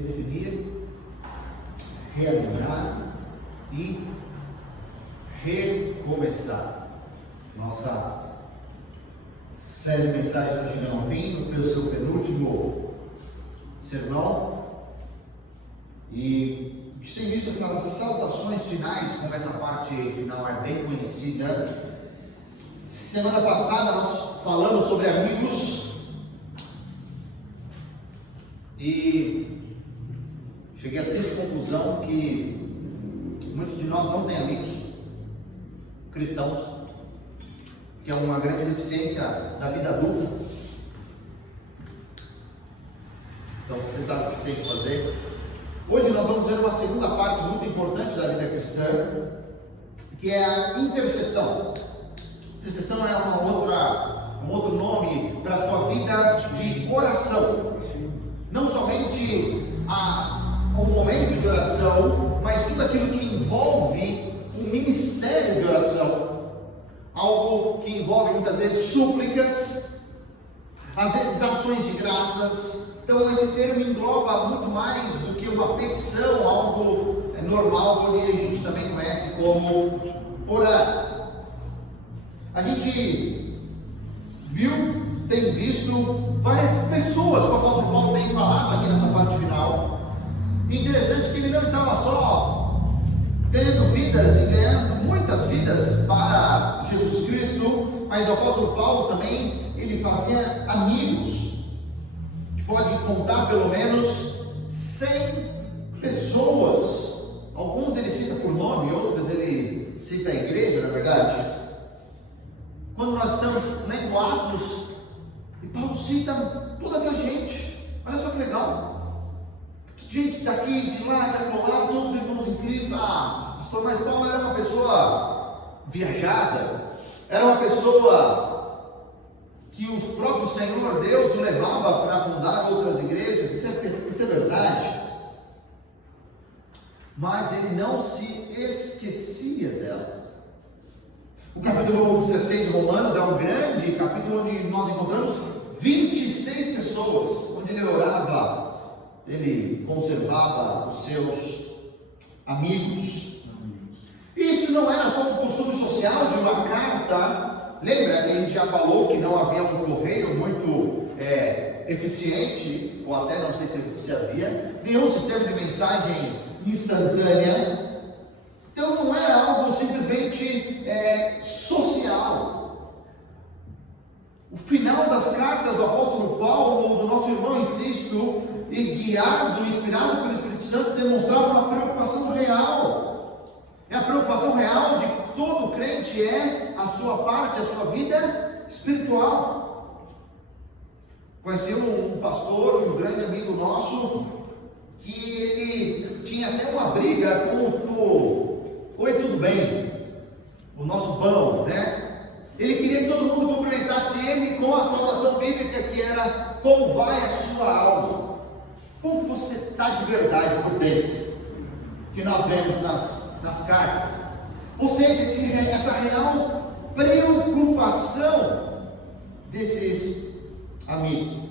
redefinir, realinhar e recomeçar. Nossa série de mensagens está chegando ao fim, pelo seu penúltimo sermão. E a gente tem visto essas saudações finais, como essa parte final é bem conhecida. Semana passada nós falamos sobre amigos e cheguei à triste conclusão que muitos de nós não têm amigos cristãos, que é uma grande deficiência da vida adulta. Então você sabe o que tem que fazer. Hoje nós vamos ver uma segunda parte muito importante da vida cristã, que é a intercessão. Intercessão é um outro nome para a sua vida de oração. Não somente um momento de oração, mas tudo aquilo que envolve um ministério de oração. Algo que envolve muitas vezes súplicas, às vezes ações de graças. Então esse termo engloba muito mais do que uma petição, algo normal, que a gente também conhece como orar. A gente tem visto várias pessoas que o apóstolo Paulo tem falado aqui nessa parte final. E interessante que ele não estava só ganhando vidas e ganhando muitas vidas para Jesus Cristo, mas o apóstolo Paulo também, ele fazia amigos. A gente pode contar pelo menos 100 pessoas. Alguns ele cita por nome, outros ele cita a igreja, na verdade. Quando nós estamos lendo Atos, e Paulo cita toda essa gente. Olha só que legal. Gente daqui, de lá, de lá, todos os irmãos em Cristo. Pastor, mas Paulo era uma pessoa viajada, era uma pessoa que o próprio Senhor Deus o levava para fundar outras igrejas. Isso é verdade. Mas ele não se esquecia delas. O capítulo 16 de Romanos é um grande capítulo onde nós encontramos 26 pessoas, onde ele orava, ele conservava os seus amigos. Isso não era só um costume social de uma carta. Lembra que a gente já falou que não havia um correio muito eficiente, ou até não sei se havia, nenhum sistema de mensagem instantânea. Então não era algo simplesmente social. O final das cartas do apóstolo Paulo, do nosso irmão em Cristo, e guiado, inspirado pelo Espírito Santo, demonstrava uma preocupação real. É a preocupação real de todo crente, a sua parte, a sua vida espiritual. Conheci um pastor, um grande amigo nosso, que ele tinha até uma briga com o Oi, tudo bem? O nosso pão, né? Ele queria que todo mundo cumprimentasse ele com a saudação bíblica, que era: como vai a sua alma? Como você está de verdade por dentro? Que nós vemos nas cartas. Ou seja, essa real preocupação desses amigos.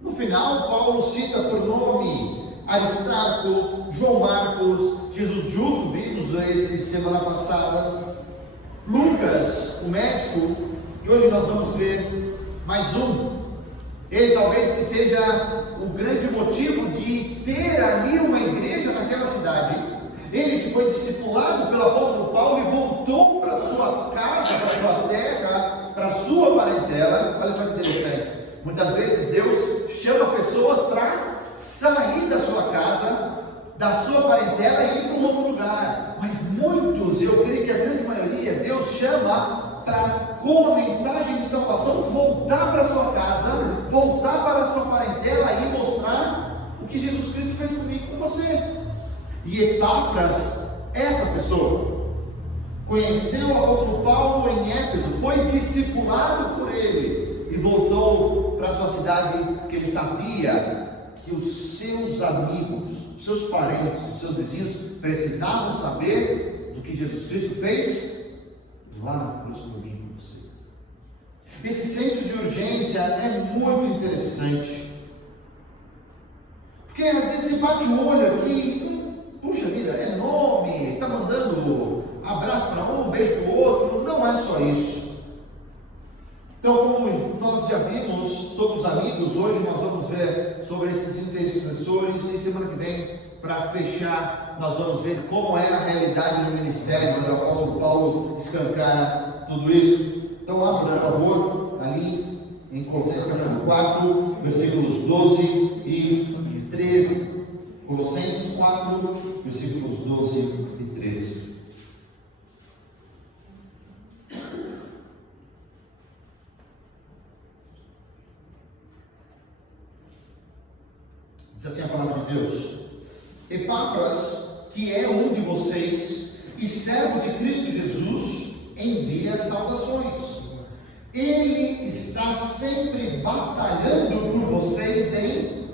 No final, Paulo cita por nome Aristarco, João Marcos, Jesus Justo, vimos esse semana passada, Lucas, o médico, e hoje nós vamos ver mais um. Ele talvez que seja o grande motivo de ter ali uma igreja naquela cidade. Ele que foi discipulado pelo apóstolo Paulo e voltou para sua casa, para sua terra, para sua parentela. Olha só que interessante. Muitas vezes Deus chama pessoas para sair da sua casa, da sua parentela e ir para um outro lugar. Mas muitos, eu creio que a grande maioria, Deus chama para, com a mensagem de salvação, voltar para a sua casa, voltar para a sua parentela e mostrar o que Jesus Cristo fez comigo e com você. E Epáfras, essa pessoa, conheceu o apóstolo Paulo em Éfeso, foi discipulado por ele e voltou para a sua cidade, porque ele sabia que os seus amigos, os seus parentes, os seus vizinhos precisavam saber do que Jesus Cristo fez lá na cruz por mim e por você. Esse senso de urgência é muito interessante, porque às vezes se bate olho aqui, puxa vida, é nome, está mandando abraço para um, beijo para o outro. Não é só isso. Então, como nós já vimos sobre os amigos, hoje nós vamos ver sobre esses intercessores, e semana que vem, para fechar, nós vamos ver como é a realidade do ministério, onde o apóstolo Paulo escancara tudo isso. Então, abra, por favor, ali em Colossenses capítulo 4, versículos 12 e 13. Colossenses 4, versículos 12 e 13. Diz assim a palavra de Deus: Epáfras, que é um de vocês e servo de Cristo Jesus, envia saudações. Ele está sempre batalhando por vocês em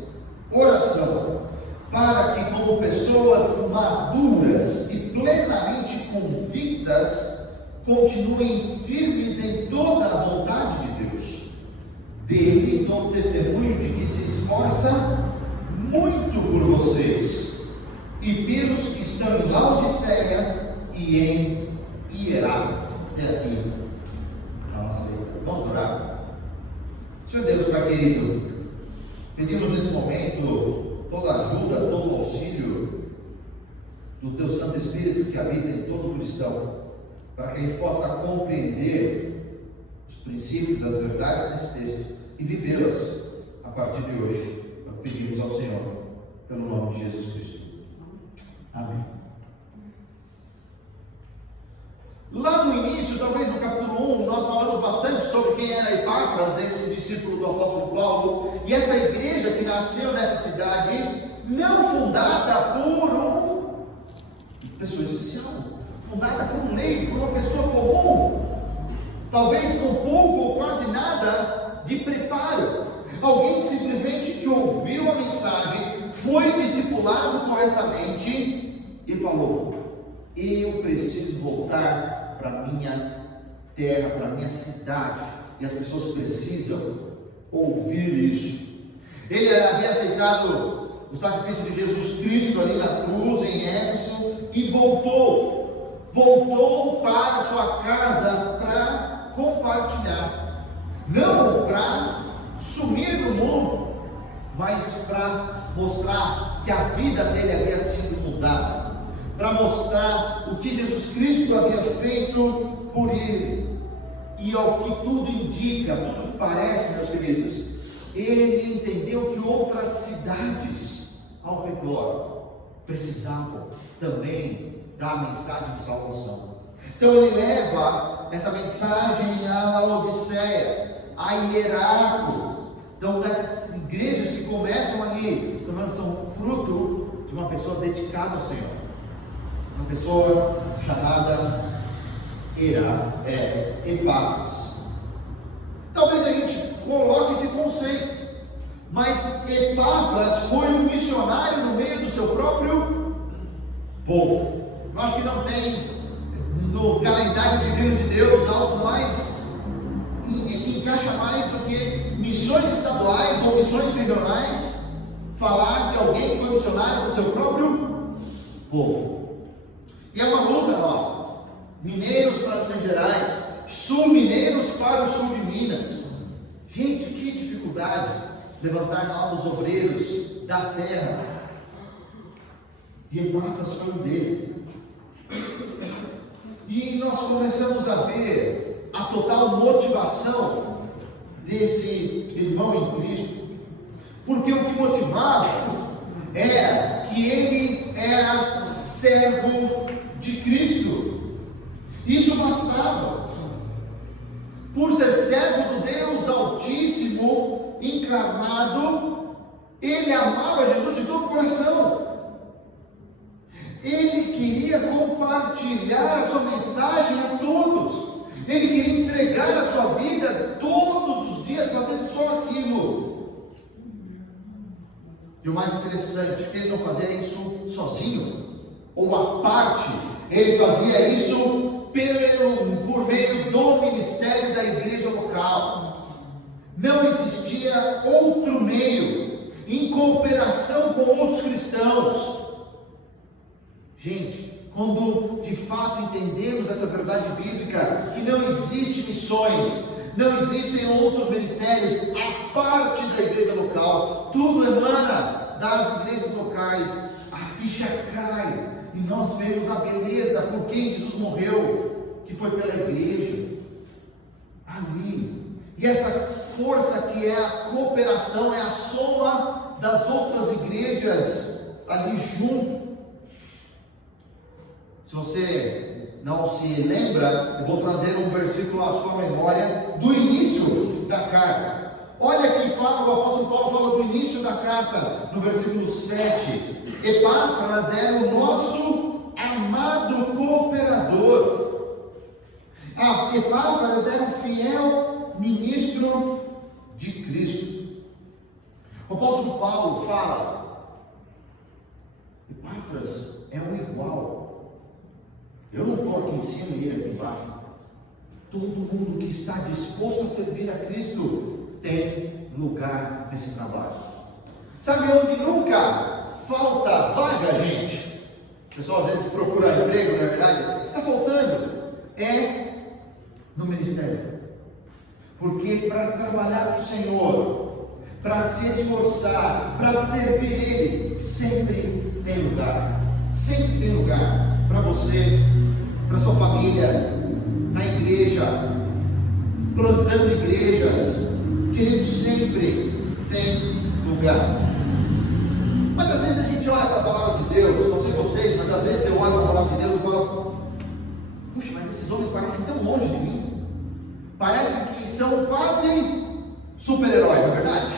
oração, para que, como pessoas maduras e plenamente convictas, continuem firmes em toda a vontade de Deus. Dele dou testemunho de que se esforça muito por vocês e pelos que estão em Laodiceia e em Hierápolis. Até aqui. Nossa, vamos orar. Senhor Deus, Pai querido, pedimos nesse momento toda a ajuda, todo o auxílio do Teu Santo Espírito que habita em todo cristão, para que a gente possa compreender os princípios, as verdades desse texto e vivê-las a partir de hoje. Pedimos ao Senhor, pelo nome de Jesus Cristo. Amém. Lá no início, talvez no capítulo 1, nós falamos bastante sobre quem era Epáfras, esse discípulo do apóstolo Paulo, e essa igreja que nasceu nessa cidade, não fundada por uma pessoa especial, fundada por um leigo, por uma pessoa comum, talvez com pouco ou quase nada de preparo. Alguém simplesmente que ouviu a mensagem, foi discipulado corretamente e falou: eu preciso voltar para a minha terra, para a minha cidade, e as pessoas precisam ouvir isso. Ele havia aceitado o sacrifício de Jesus Cristo ali na cruz, em Éfeso, e voltou para a sua casa para compartilhar, não para sumir no mundo, mas para mostrar que a vida dele havia sido mudada, para mostrar o que Jesus Cristo havia feito por ele. E ao que tudo indica, tudo parece, meus queridos, ele entendeu que outras cidades ao redor precisavam também da mensagem de salvação. Então ele leva essa mensagem a Laodiceia, a Hierápolis. Então essas igrejas que começam ali, também são fruto de uma pessoa dedicada ao Senhor, uma pessoa chamada Epáfras. Talvez a gente coloque esse conceito, mas Epáfras foi um missionário no meio do seu próprio povo. Eu acho que não tem no calendário divino de Deus algo mais que encaixa mais do que missões estaduais ou missões regionais, falar de alguém que foi missionário no seu próprio povo. E é uma luta nossa. Mineiros para Minas Gerais, sul-mineiros para o sul de Minas. Gente, que dificuldade levantar novos obreiros da terra. E Epáfras foi um dele. E nós começamos a ver a total motivação desse irmão em Cristo, porque o que motivava era que ele era servo de Cristo. Isso bastava. Por ser servo do Deus Altíssimo encarnado, ele amava Jesus de todo o coração. Ele queria compartilhar a sua mensagem a todos. Ele queria entregar a sua vida todos os dias, fazendo só aquilo. E o mais interessante é que ele não fazia isso sozinho, ou à parte. Ele fazia isso por meio do ministério da igreja local. Não existia outro meio. em cooperação com outros cristãos. Gente, quando de fato entendemos essa verdade bíblica, que não existe missões, não existem outros ministérios a parte da igreja local, tudo emana das igrejas locais, a ficha cai e nós vemos a beleza por quem Jesus morreu, que foi pela igreja ali. E essa força que é a cooperação é a soma das outras igrejas ali junto. Se você não se lembra, eu vou trazer um versículo à sua memória do início da carta. Olha aqui, o apóstolo Paulo fala do início da carta, no versículo 7. Epáfras era o nosso amado cooperador. Epáfras era um fiel ministro de Cristo. O apóstolo Paulo fala: Epáfras é um igual. Eu não estou aqui em cima e ele aqui embaixo. Todo mundo que está disposto a servir a Cristo tem lugar nesse trabalho. Sabe onde nunca falta vaga, gente? O pessoal às vezes procura emprego, não é verdade? Está faltando. É no ministério. Porque para trabalhar para o Senhor, para se esforçar, para servir Ele, sempre tem lugar. Sempre tem lugar para você, para sua família, na igreja, plantando igrejas. Querido, sempre tem lugar. Mas às vezes a gente olha para a palavra de Deus, não sei vocês, mas às vezes eu olho para a palavra de Deus e falo: puxa, mas esses homens parecem tão longe de mim, parecem que são quase super-heróis, não é verdade?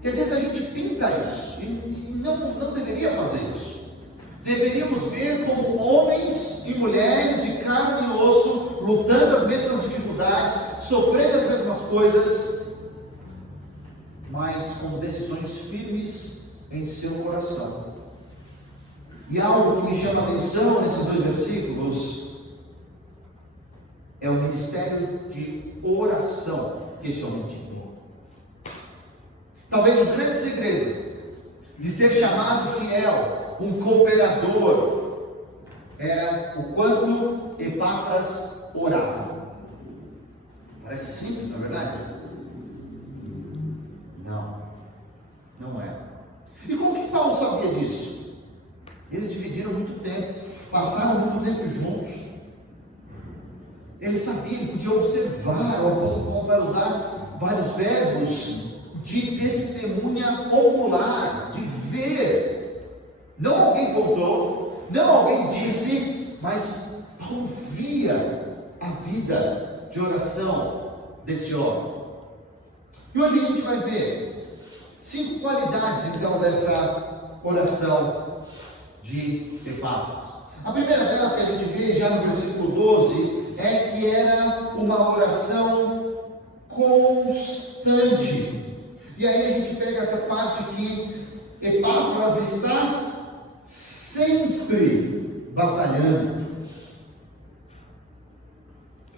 Que às vezes a gente pinta isso, e não deveria fazer isso. Deveríamos ver como homens e mulheres de carne e osso, lutando as mesmas dificuldades, sofrendo as mesmas coisas, mas com decisões firmes em seu coração. E algo que me chama a atenção nesses dois versículos é o ministério de oração que esse homem tinha. Talvez o grande segredo de ser chamado fiel, um cooperador, era o quanto Epáfras orava. Parece simples, não é verdade? Não é. E como que Paulo sabia disso? Eles dividiram muito tempo, passaram muito tempo juntos. Ele sabia, ele podia observar. O apóstolo Paulo vai usar vários verbos de testemunha ocular, de ver. Não alguém contou, não alguém disse, mas Paulo via a vida de oração desse homem. E hoje a gente vai ver 5 qualidades então dessa oração de Epáfras. A primeira delas que a gente vê já no versículo 12 é que era uma oração constante. E aí a gente pega essa parte que Epáfras está sempre batalhando.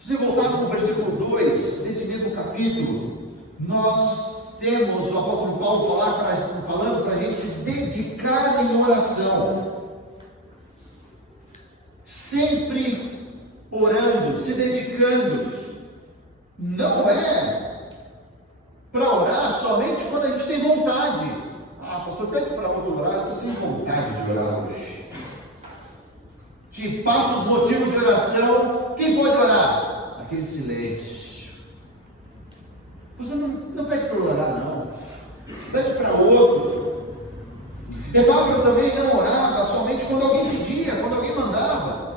Se você voltar para o versículo 2 desse mesmo capítulo, nós temos o apóstolo Paulo falando para a gente se dedicar em oração, sempre orando, se dedicando. Não é para orar somente quando a gente tem vontade. Pastor, pede para outro orar, eu estou sem vontade de orar hoje. Te passa os motivos de oração. Quem pode orar? Aquele silêncio. Você não pede para orar, não. Pede para outro. Epáfras também não orava somente quando alguém pedia, quando alguém mandava.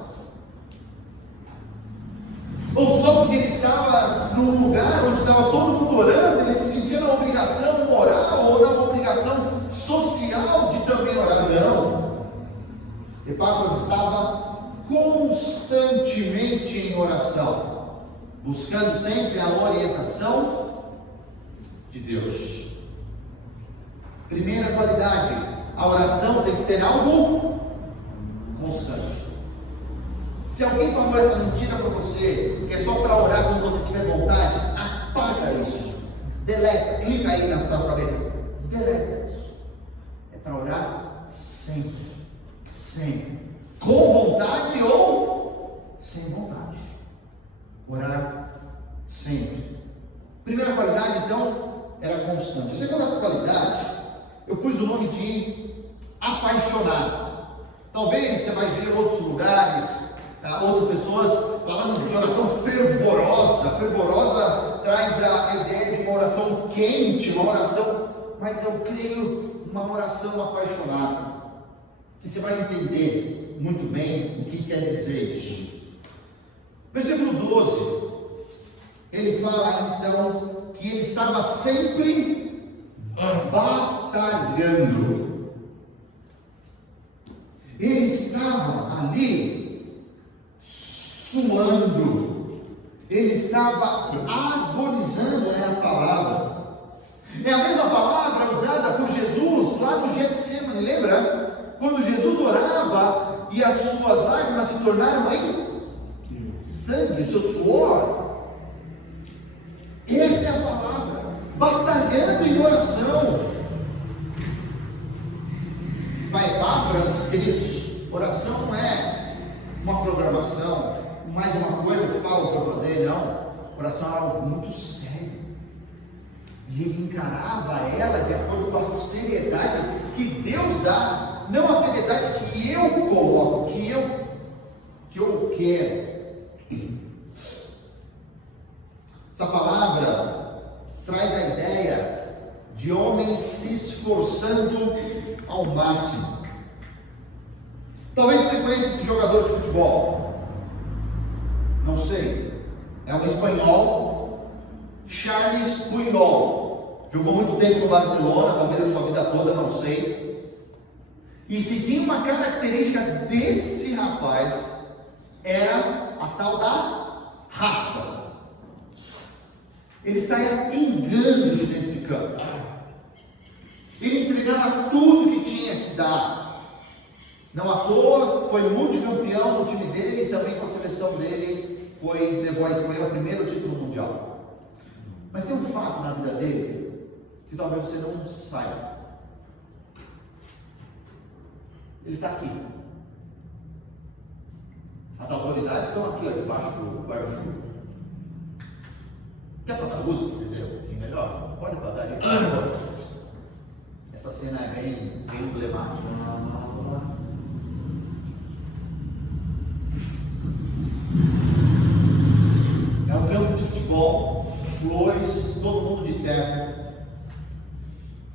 Ou só porque ele estava num lugar onde estava todo mundo orando, ele se sentia na obrigação moral ou na obrigação social de também orar. Não. Epáfras estava constantemente em oração, buscando sempre a orientação de Deus. Primeira qualidade: a oração tem que ser algo constante. Se alguém falou essa mentira para você, que é só para orar quando você tiver vontade, apaga isso, deleta, clica aí na tua cabeça, deleta. Sempre. Sempre. Com vontade ou sem vontade. Orar sempre. Primeira qualidade, então, era constante. A segunda qualidade, eu pus o nome de apaixonado. Talvez você vai ver em outros lugares, outras pessoas falando de oração fervorosa. Fervorosa traz a ideia de uma oração quente, uma oração, mas eu creio uma oração apaixonada. E você vai entender muito bem o que quer dizer isso. Versículo 12, ele fala então que ele estava sempre batalhando. Ele estava ali suando. Ele estava agonizando, é a palavra. É a mesma palavra usada por Jesus lá no Getsemane, lembra? Quando Jesus orava e as suas lágrimas se tornaram em sangue, seu suor. Essa é a palavra, batalhando em oração. Vai, Epáfras, queridos, oração não é uma programação, mais uma coisa que falam para fazer, não. Oração é algo muito sério. E ele encarava ela de acordo com a seriedade que Deus dá. Não a seriedade que eu coloco, que eu quero. Essa palavra traz a ideia de homens se esforçando ao máximo. Talvez você conheça esse jogador de futebol. Não sei. É um espanhol, Charles Puyol. Jogou muito tempo no Barcelona, talvez a sua vida toda, não sei. E se tinha uma característica desse rapaz, era a tal da raça. Ele saía pingando de dentro de campo. Ele entregava tudo que tinha que dar. Não à toa, foi multicampeão no time dele e também com a seleção dele, levou a Espanha ao primeiro título mundial. Mas tem um fato na vida dele, que talvez você não saiba. Ele está aqui. As autoridades estão aqui, ó, debaixo do guarda-chuva. Quer apagar a luz para vocês verem um pouquinho melhor? Pode apagar ali. Essa cena é bem emblemática. É um campo de futebol, flores, todo mundo de terno.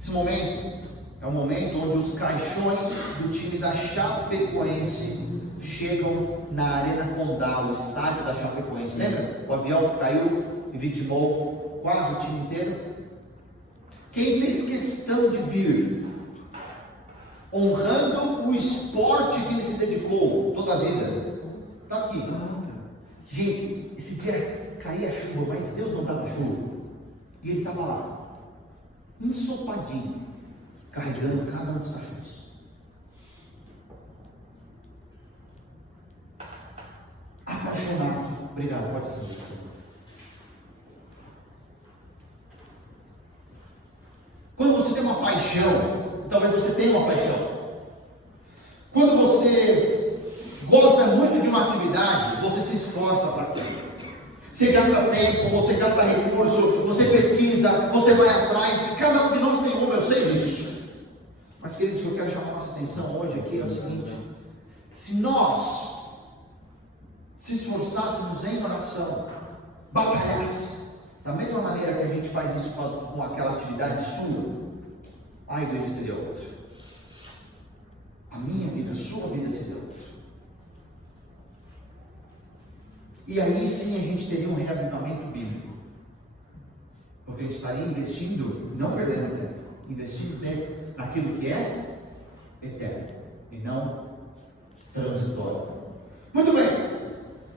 Esse momento é o momento onde os caixões do time da Chapecoense chegam na Arena Condá, o estádio da Chapecoense. Lembra? O avião que caiu e vitimou quase o time inteiro. Quem fez questão de vir, honrando o esporte que ele se dedicou toda a vida, está aqui. Gente, esse dia caía chuva, mas Deus não dava chuva. E ele estava lá, ensopadinho, carregando cada um dos cachorros. Apaixonado. Obrigado, pode ser. Quando você tem uma paixão, talvez você tenha uma paixão. Quando você gosta muito de uma atividade, você se esforça para aquilo. Você gasta tempo, você gasta recurso, você pesquisa, você vai atrás. Cada um de nós tem uma, eu sei disso. Mas, queridos, o que eu quero chamar a nossa atenção hoje aqui é o seguinte: se nós se esforçássemos em oração, batalhasse, da mesma maneira que a gente faz isso com aquela atividade sua, a igreja seria outra. A minha vida, a sua vida seria outra. E aí sim a gente teria um reavivamento bíblico. Porque a gente estaria investindo, não perdendo tempo, investindo tempo naquilo que é eterno e não transitório. Muito bem.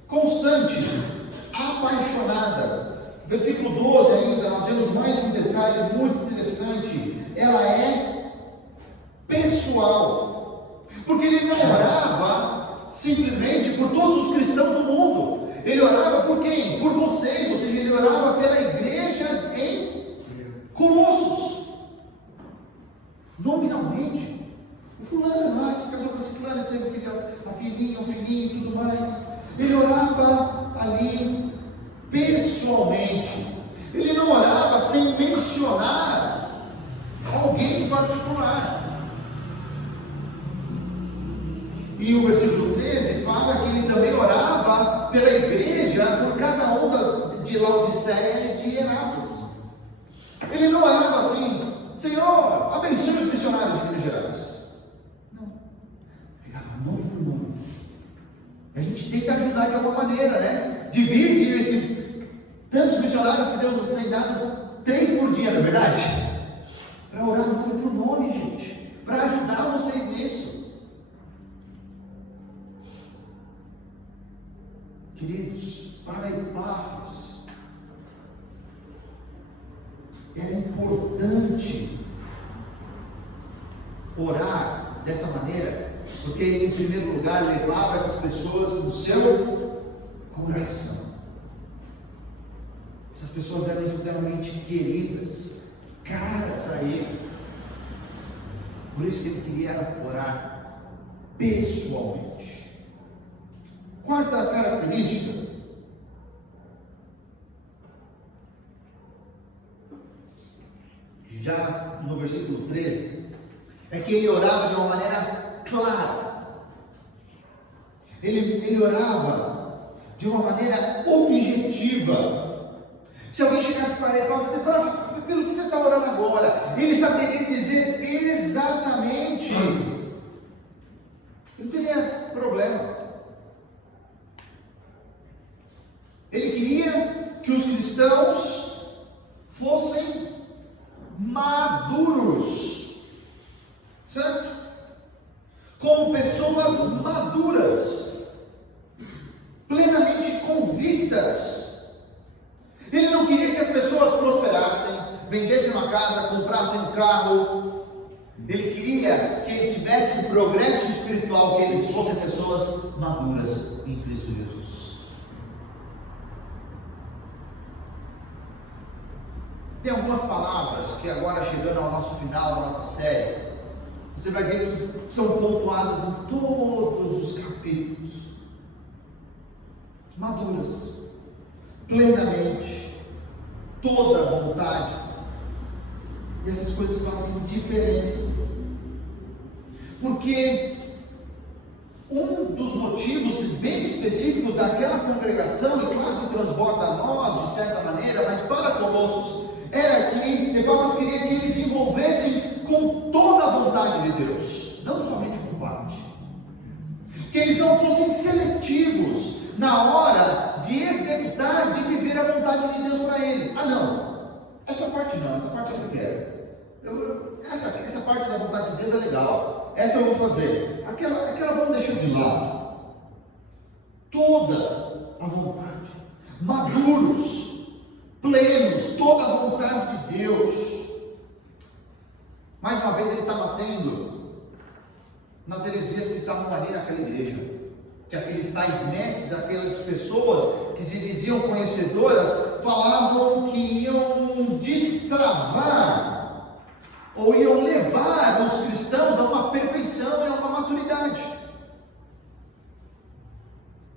Constante, apaixonada. Versículo 12 ainda, nós vemos mais um detalhe muito interessante. Ela é pessoal. Porque ele não orava simplesmente por todos os cristãos do mundo. Ele orava por quem? Por vocês. Ou seja, ele orava pela igreja em Colossos. Nominalmente. O fulano lá, vinho e tudo mais. Ele orava ali pessoalmente. Ele não orava sem mencionar alguém em particular. E o versículo 13 fala que ele também orava pela igreja, por cada um de Laodiceia e de Hierápolis. Ele não orava assim: Senhor, abençoe os missionários de Minas Gerais. Não. Ele orava nome por nome. A gente tenta ajudar de alguma maneira, né? Divide tantos missionários que Deus nos tem dado 3 por dia, não é verdade? Para orar nome por nome, gente. Para ajudar vocês nisso. Queridos, para Epáfras, era importante orar dessa maneira, porque ele, em primeiro lugar, levava essas pessoas no seu coração. Essas pessoas eram extremamente queridas, caras a ele. Por isso que ele queria orar pessoalmente. Quarta característica: já no versículo 13, é que ele orava de uma maneira clara. Ele orava de uma maneira objetiva. Se alguém chegasse para ele e falasse: pelo que você está orando agora, ele saberia dizer exatamente. Não teria problema. Ele queria que os cristãos fossem maduros, certo? Como pessoas maduras, plenamente convictas. Ele não queria que as pessoas prosperassem, vendessem uma casa, comprassem um carro. Ele queria que eles tivessem progresso espiritual, que eles fossem pessoas maduras em Cristo Jesus. Tem algumas palavras que agora, chegando ao nosso final da nossa série, você vai ver que são pontuadas em todos os capítulos. Maduras, plenamente, toda a vontade. E essas coisas fazem diferença. Porque um dos motivos bem específicos daquela congregação, e claro que transborda a nós de certa maneira, mas para Colossos, era que Epáfras queria que eles se envolvessem com toda a vontade de Deus, não somente com parte. Que eles não fossem seletivos na hora de executar, de viver a vontade de Deus para eles. Ah, não, essa parte não, essa parte eu não quero. Essa parte da vontade de Deus é legal, essa eu vou fazer. Aquela vamos deixar de lado. Toda a vontade, maduros, plenos, toda a vontade de Deus. Mais uma vez ele está batendo nas heresias que estavam ali naquela igreja, que aqueles tais mestres, aquelas pessoas que se diziam conhecedoras, falavam que iam destravar ou iam levar os cristãos a uma perfeição e a uma maturidade,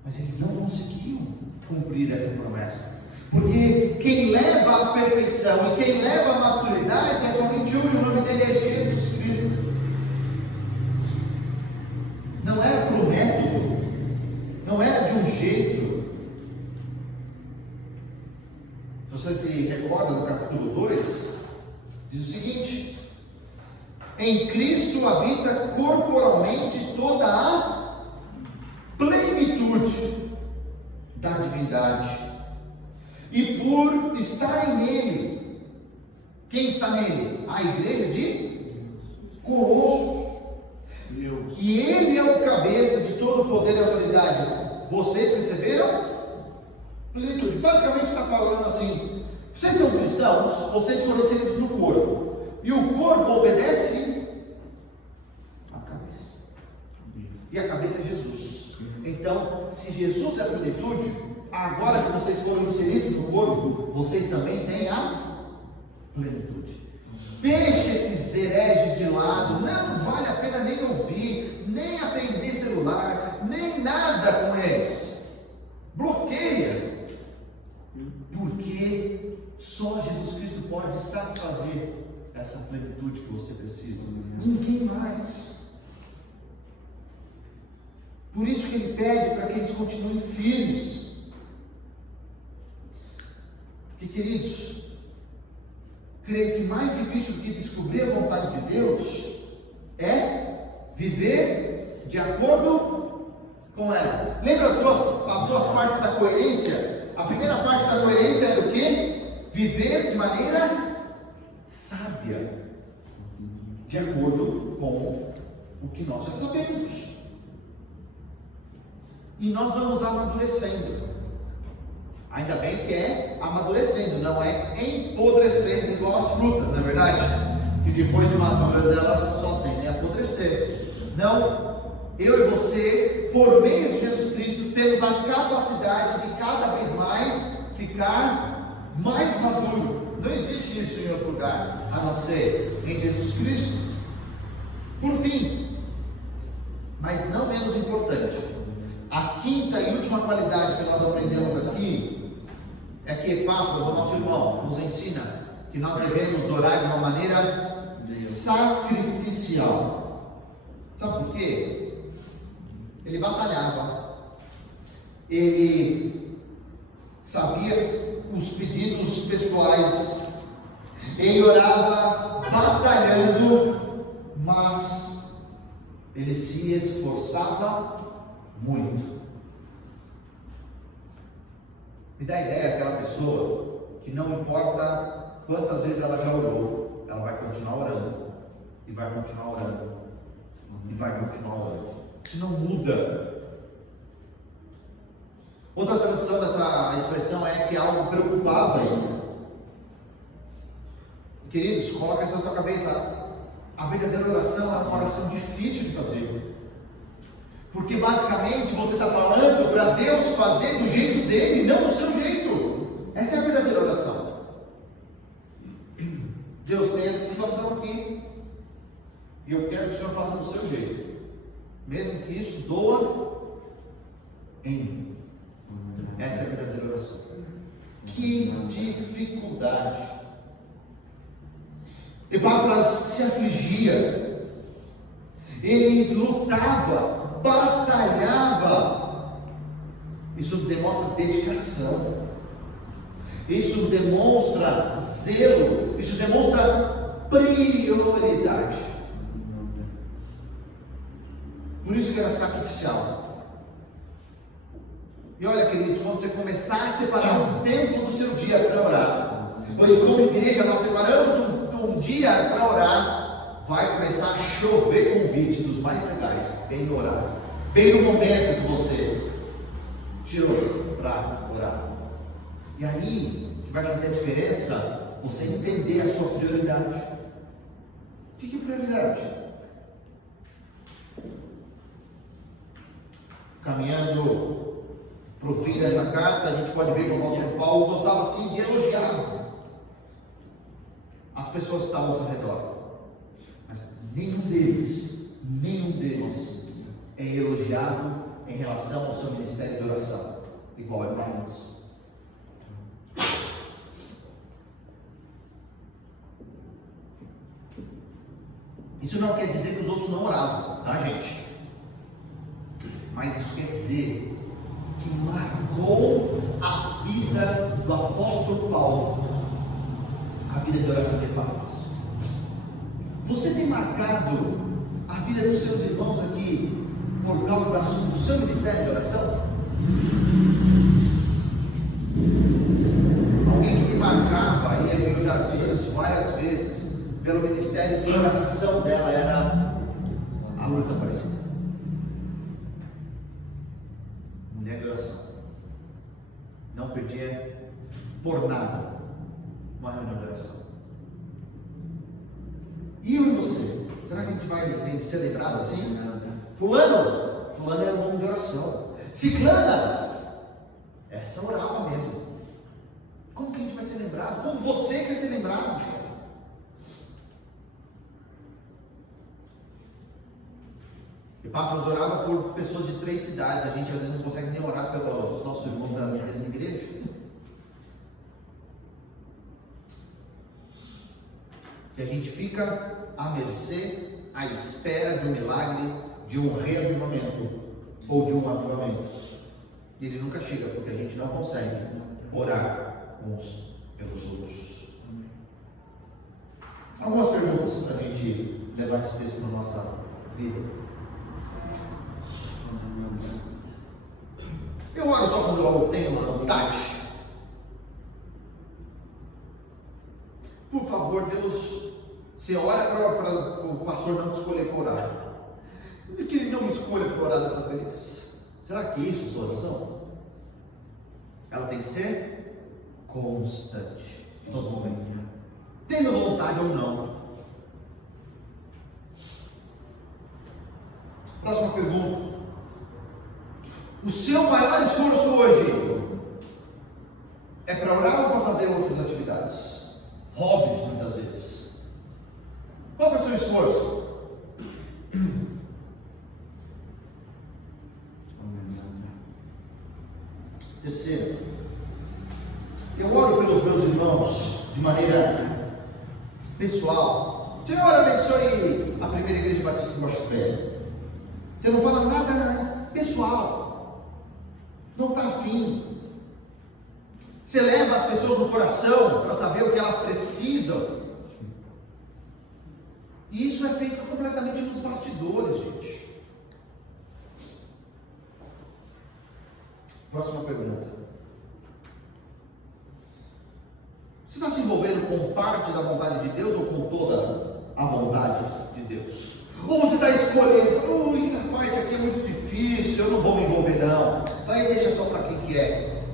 mas eles não conseguiam cumprir essa promessa. Porque quem leva à perfeição e quem leva à maturidade é somente um, e o nome dele é Jesus Cristo. Não era por um método, não era de um jeito. Se você se recorda no capítulo 2, diz o seguinte: em Cristo habita corporalmente toda a plenitude da divindade. E por estarem nele, quem está nele? A igreja de Colossos. E ele é o cabeça de todo o poder e autoridade. Vocês receberam plenitude. Basicamente está falando assim: vocês são cristãos, vocês foram inseridos no corpo, e o corpo obedece à cabeça, e a cabeça é Jesus. Então, se Jesus é a plenitude, agora que vocês foram inseridos no corpo, vocês também têm a plenitude. Deixe esse esses hereges de lado, não vale a pena nem ouvir, nem atender celular, nem nada com eles. Bloqueia, porque só Jesus Cristo pode satisfazer essa plenitude que você precisa, ninguém mais. Por isso que ele pede para que eles continuem firmes. Porque, queridos, creio que mais difícil do que descobrir a vontade de Deus é viver de acordo com ela. Lembra as duas partes da coerência? A primeira parte da coerência era o quê? Viver de maneira sábia, de acordo com o que nós já sabemos. E nós vamos amadurecendo. Ainda bem que é amadurecendo, não é empodrecendo igual as frutas, não é verdade? Que depois de maduras elas só tendem a apodrecer. Não, eu e você, por meio de Jesus Cristo, temos a capacidade de cada vez mais ficar mais maduro. Não existe isso em outro lugar, a não ser em Jesus Cristo. Por fim, mas não menos importante, a quinta e última qualidade que nós aprendemos aqui é que Epáfras, o nosso irmão, nos ensina que nós devemos orar de uma maneira sacrificial. Sabe por quê? Ele batalhava, ele sabia os pedidos pessoais, ele orava batalhando, mas ele se esforçava muito. Me dá a ideia aquela pessoa que não importa quantas vezes ela já orou, ela vai continuar orando, e vai continuar orando, e vai continuar orando. Isso não muda. Outra tradução dessa expressão é que algo preocupava ele. Queridos, coloca isso na tua cabeça. A verdadeira oração é uma oração difícil de fazer. Porque basicamente você está falando para Deus fazer do jeito dele e não do seu jeito. Essa é a verdadeira oração. Deus, tem essa situação aqui, e eu quero que o Senhor faça do seu jeito, mesmo que isso doa em mim. Essa é a verdadeira oração. Que dificuldade! Epáfras se afligia, ele lutava, batalhava. Isso demonstra dedicação, isso demonstra zelo, isso demonstra prioridade. Por isso que era sacrificial. E olha, queridos, quando você começar a separar um tempo do seu dia para orar, porque como igreja nós separamos um dia para orar, vai começar a chover convite dos mais legais, bem no horário, bem no momento que você tirou para orar. E aí que vai fazer a diferença você entender a sua prioridade. O que é prioridade? Caminhando para o fim dessa carta, a gente pode ver que o apóstolo Paulo gostava assim de elogiar as pessoas que estavam ao seu redor, mas nenhum deles é elogiado em relação ao seu ministério de oração, igual é para nós. Isso não quer dizer que os outros não oravam, tá, gente? Mas isso quer dizer que marcou a vida do apóstolo Paulo, a vida de oração de Paulo. Você tem marcado a vida dos seus irmãos aqui por causa do seu ministério de oração? Alguém que me marcava, e eu já disse isso várias vezes, pelo ministério de oração dela, era a Lourdes Aparecida. Mulher de oração. Não perdia por nada uma reunião de oração. E eu e você? Será que a gente vai ser lembrado assim? Fulano era um homem de oração. Ciclana, essa orava mesmo. Como que a gente vai ser lembrado? Como você quer ser lembrado? Epáfras orava por pessoas de 3 cidades. A gente às vezes não consegue nem orar pelos nossos irmãos da mesma igreja. Que a gente fica à mercê, à espera de um milagre, de um reavivamento ou de um avivamento. E ele nunca chega, porque a gente não consegue orar uns pelos outros. Algumas perguntas para a gente levar esse texto para a nossa vida. Eu oro só quando eu tenho uma vontade. Por favor, Deus, você ora para o pastor não te escolher para orar. Por que ele não me escolha para orar dessa vez? Será que isso é sua oração? Ela tem que ser constante, em todo momento. Tendo vontade ou não. Próxima pergunta. O seu maior esforço hoje é para orar ou para fazer outras atividades? Hobbies, muitas vezes. Qual é o seu esforço? Terceiro, eu oro pelos meus irmãos de maneira pessoal. Senhor, abençoe a primeira igreja batista de Guaxupé. Você não fala nada pessoal. Não está afim. Você leva as pessoas no coração para saber o que elas precisam. E isso é feito completamente nos bastidores, gente. Próxima pergunta. Você está se envolvendo com parte da vontade de Deus ou com toda a vontade de Deus? Ou você está escolhendo, essa parte aqui é muito difícil, eu não vou me envolver não. Isso aí deixa só para quem quer.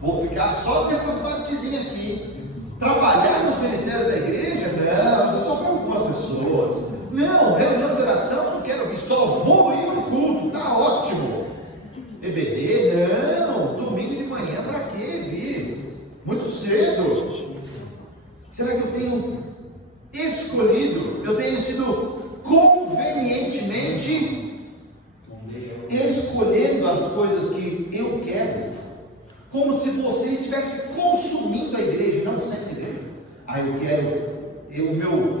Vou ficar só com essa partezinha aqui. Trabalhar nos ministérios da igreja? Não, isso é só para algumas pessoas. Não, reunião de oração, não quero vir, só vou ir no culto, tá ótimo. EBD? Não, domingo de manhã, para que vir? Muito cedo. Será que eu tenho escolhido, eu tenho sido convenientemente escolhendo as coisas que eu quero, como se você estivesse consumindo a igreja, não sendo igreja?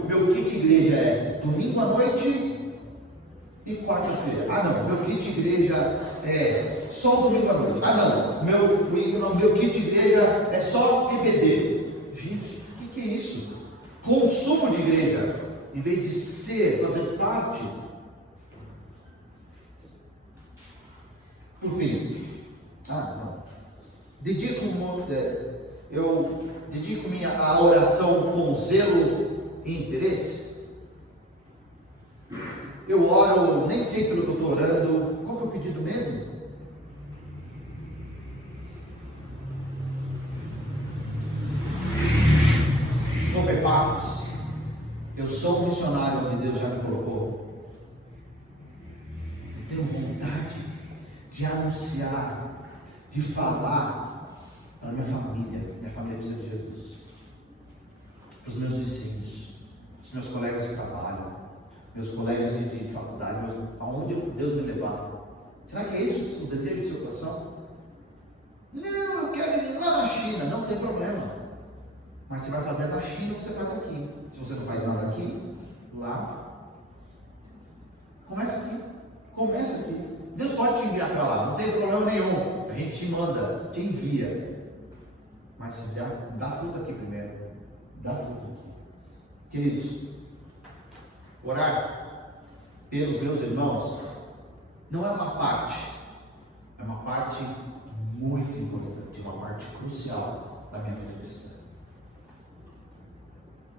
Meu kit igreja é domingo à noite e quarta-feira. Não, meu kit igreja é só domingo à noite. Meu kit igreja é só EBD. Gente, o que é isso? Consumo de igreja, em vez de fazer parte. Por fim, eu dedico minha oração com zelo e interesse. Eu oro, nem sei pelo que eu estou orando. Qual que é o pedido mesmo? Como Epáfras, eu sou um missionário onde Deus já me colocou. Eu tenho vontade de anunciar, de falar para minha família precisa de Jesus, para os meus vizinhos, os meus colegas de trabalho, meus colegas de faculdade, aonde Deus me levar. Será que é isso o desejo do seu coração? Não, eu quero ir lá na China. Não tem problema, mas você vai fazer na China o que você faz aqui. Se você não faz nada aqui, lá, começa aqui. Deus pode te enviar para lá, não tem problema nenhum. A gente te manda, te envia, mas dá fruto aqui primeiro. Dá fruto aqui. Queridos, orar pelos meus irmãos não é uma parte, é uma parte muito importante, uma parte crucial da minha vida cristã.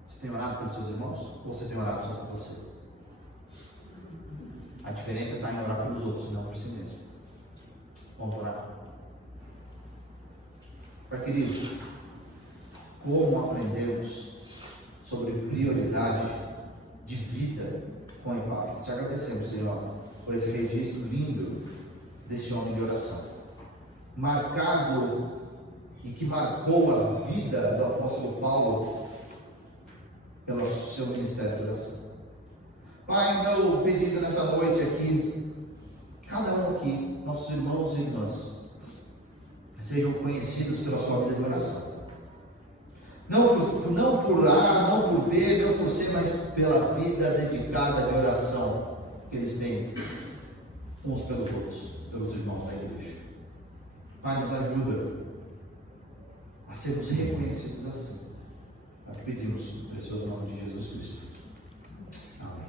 Você tem orado pelos seus irmãos? Ou você tem orado só por você? A diferença está em orar pelos outros, não por si mesmo. Vamos orar. Pai querido, como aprendemos sobre prioridade de vida com Epáfras? Te agradecemos, Senhor, por esse registro lindo desse homem de oração, marcado e que marcou a vida do apóstolo Paulo pelo seu ministério de oração. Pai, meu pedido nessa noite aqui cada um aqui, nossos irmãos e irmãs, sejam conhecidos pela sua vida de oração. Não por A, não por B, não por C, mas pela vida dedicada de oração que eles têm uns pelos outros, pelos irmãos da igreja. Pai, nos ajuda a sermos reconhecidos assim. Pedimos no precioso nome de Jesus Cristo. Amém.